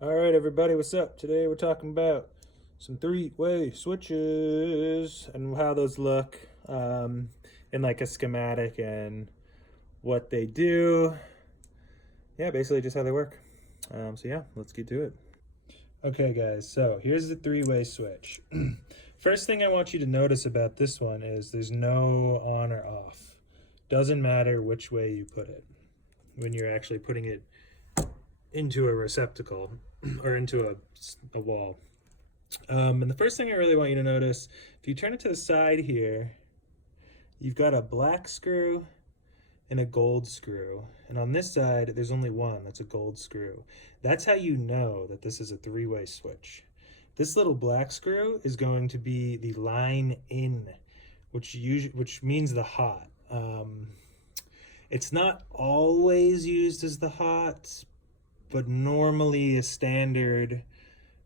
All right, everybody, what's up? Today we're talking about some three-way switches and how those look in like a schematic and what they do. Yeah, basically just how they work. So yeah, let's get to it. Okay, guys, so here's the three-way switch. First thing I want you to notice about this one is there's no on or off. Doesn't matter which way you put it when you're actually putting it into a receptacle or into a wall. And the first thing I really want you to notice, if you turn it to the side here, you've got a black screw and a gold screw. And on this side, there's only one, that's a gold screw. That's how you know that this is a three-way switch. This little black screw is going to be the line in, which means the hot. It's not always used as the hot, but normally a standard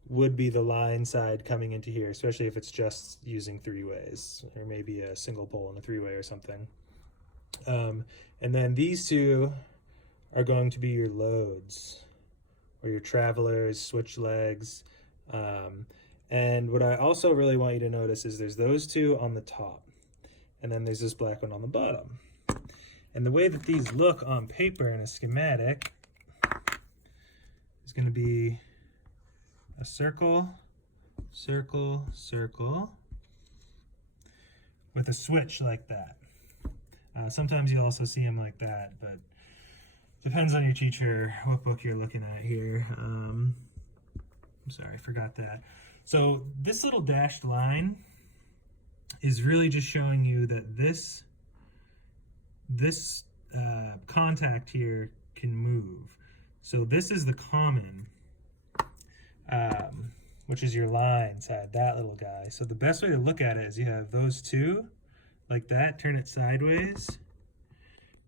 would be the line side coming into here, especially if it's just using three ways, or maybe a single pole and a three-way or something. And then these two are going to be your loads, or your travelers, switch legs. And what I also really want you to notice is there's those two on the top, and then there's this black one on the bottom. And the way that these look on paper in a schematic is going to be a circle, circle, circle, with a switch like that. Sometimes you'll also see them like that, but depends on your teacher, what book you're looking at here. I'm sorry, I forgot that. So this little dashed line is really just showing you that this contact here can move. So this is the common, which is your line side, that little guy. So the best way to look at it is you have those two like that, turn it sideways,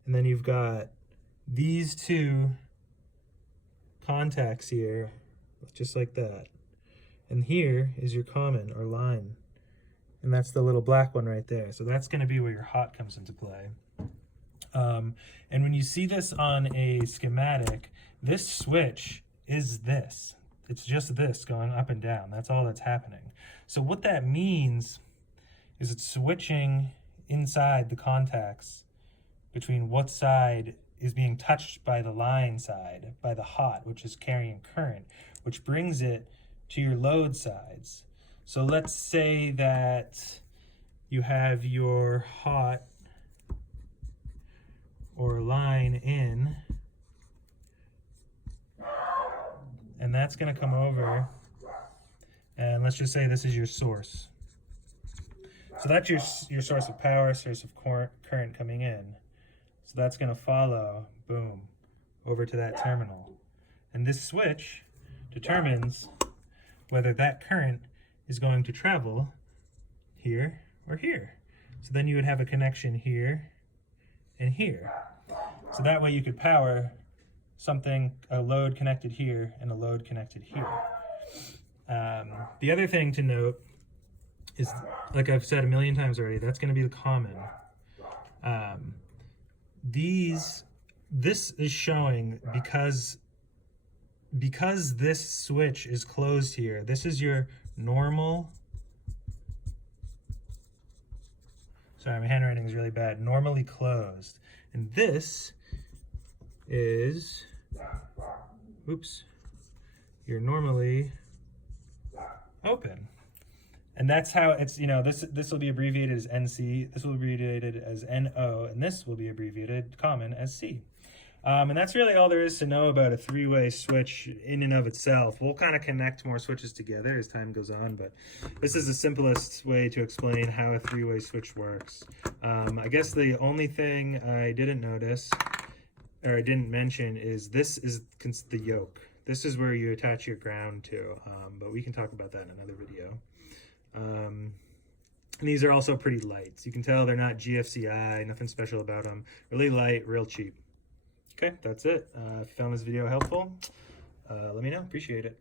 and then you've got these two contacts here, just like that. And here is your common or line, and that's the little black one right there. So that's going to be where your hot comes into play. And when you see this on a schematic, this switch is this. It's just this going up and down. That's all that's happening. So what that means is it's switching inside the contacts between what side is being touched by the line side, by the hot, which is carrying current, which brings it to your load sides. So let's say that you have your hot or line in, and that's going to come over, and let's just say this is your source. So that's your source of power, source of current coming in. So that's going to follow, boom, over to that terminal. And this switch determines whether that current is going to travel here or here. So then you would have a connection here and here. So that way you could power something, a load connected here and a load connected here. The other thing to note is, like I've said a million times already, that's going to be the common. This is showing because this switch is closed here. This is your normal. Sorry, my handwriting is really bad. Normally closed. And this is, oops, you're normally open. And that's how it's, this will be abbreviated as NC, this will be abbreviated as NO, and this will be abbreviated common as C. And that's really all there is to know about a three-way switch in and of itself. We'll kind of connect more switches together as time goes on, but this is the simplest way to explain how a three-way switch works. I guess the only thing I didn't notice, or I didn't mention, is this is the yoke. This is where you attach your ground to, but we can talk about that in another video. And these are also pretty light. So you can tell they're not GFCI, nothing special about them. Really light, real cheap. Okay, that's it. If you found this video helpful, let me know. Appreciate it.